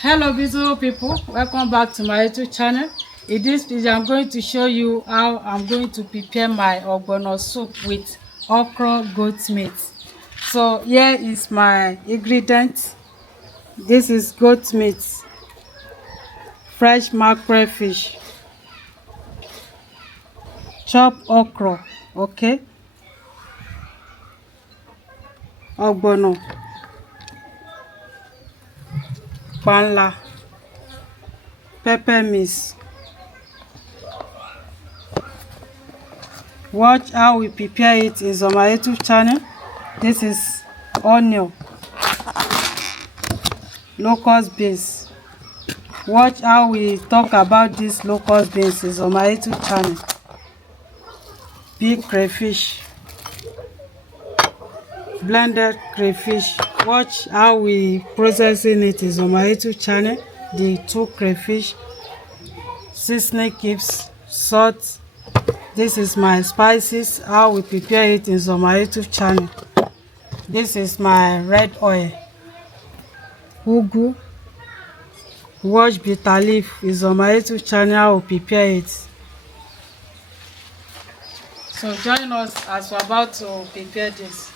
Hello beautiful people, welcome back to my YouTube channel. In this video I'm going to show you how I'm going to prepare my ogbono soup with okra goat meat. So here is my ingredients. This is goat meat, fresh mackerel fish, chopped okra, okay, ogbono, panla, pepper mix. Watch how we prepare it is on my YouTube channel. This is onion, locust beans. Watch how we talk about this locust beans is on my YouTube channel. Big crayfish, blended crayfish. Watch how we processing it is on my YouTube channel. The two crayfish, seasoning cubes, salt. This is my spices. How we prepare it is on my YouTube channel. This is my red oil, ugu. Watch bitter leaf is on my YouTube channel. How we prepare it. So join us as we're about to prepare this.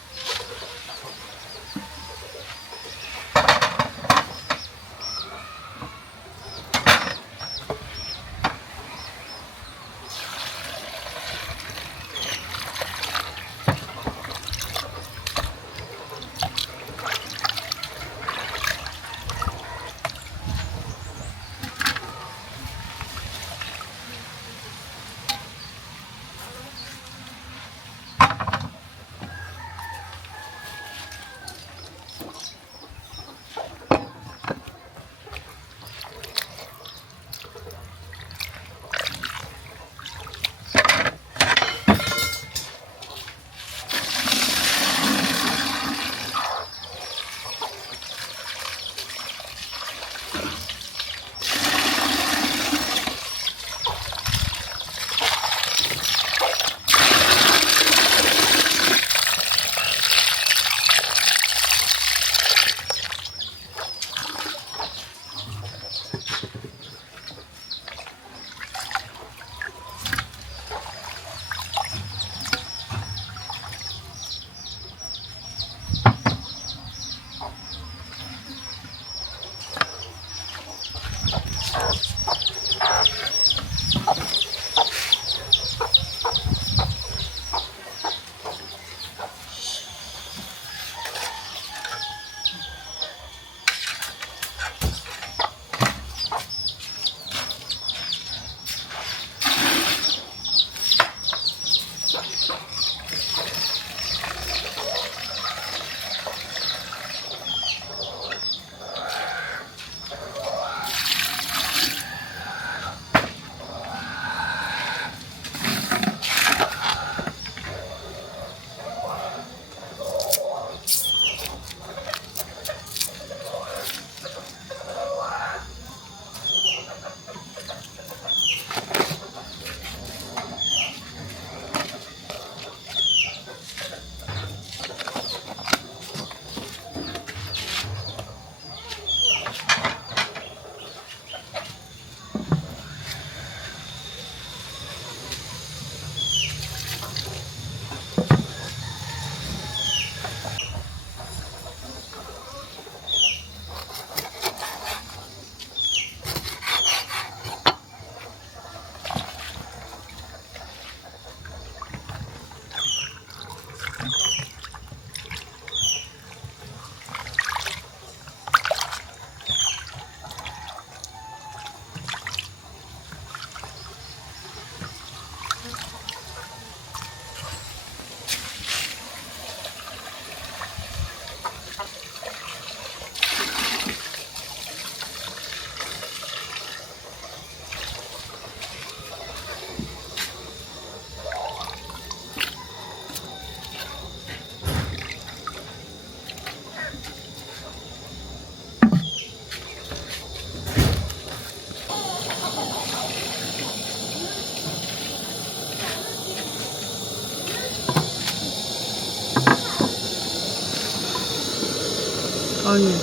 Onion.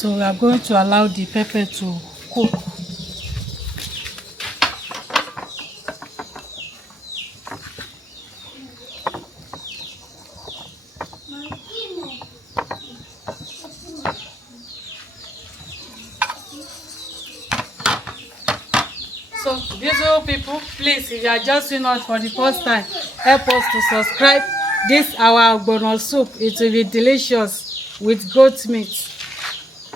So we are going to allow the pepper to cook. So beautiful people, please, if you are just seeing us for the first time, help us to subscribe. This our ogbono soup. It will be delicious with goat meat.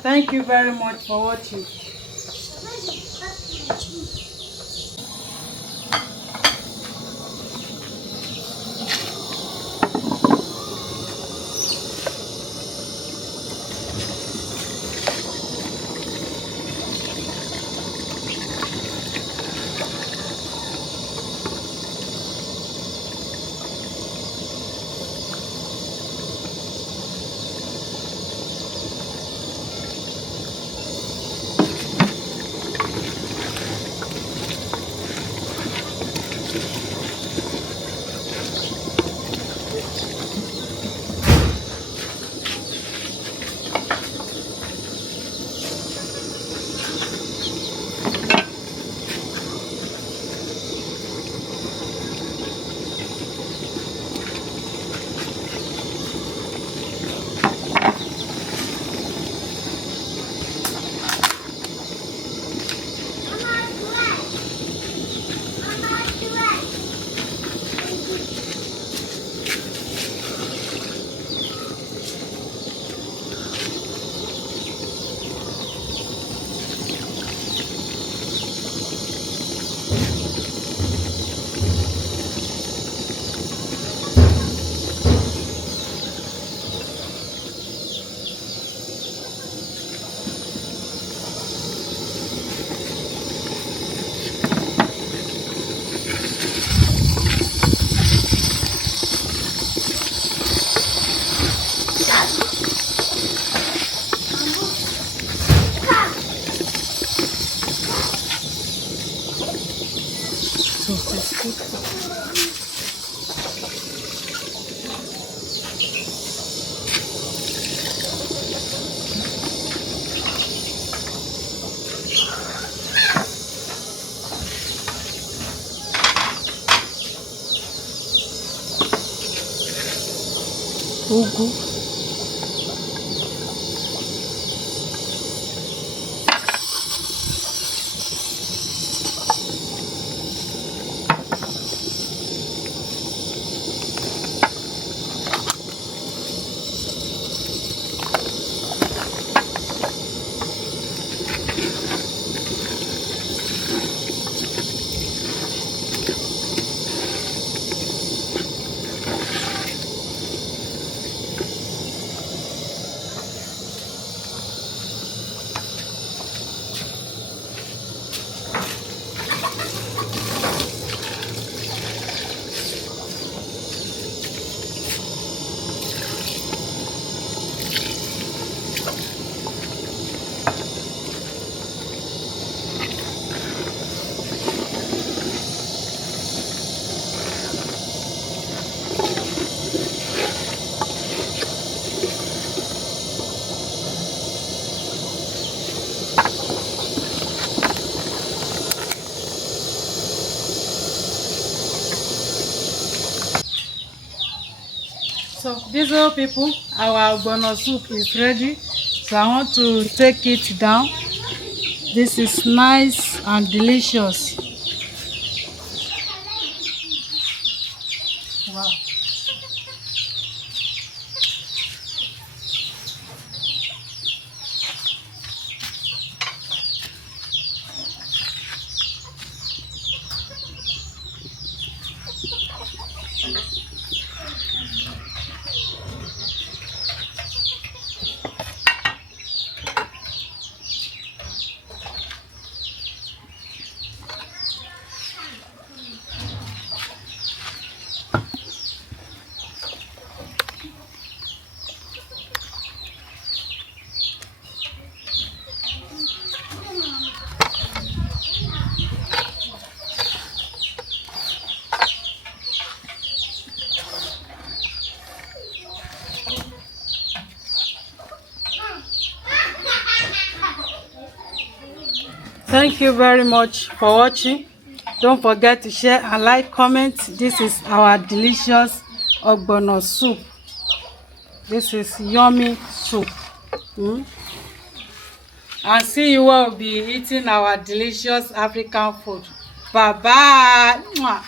Thank you very much for watching. So it's good. Ugu. So beautiful people, our ogbono soup is ready. So I want to take it down. This is nice and delicious. Wow. Thank you very much for watching. Don't forget to share and like, comment. This is our delicious ogbono soup. This is yummy soup. And see you will be eating our delicious African food. Bye bye.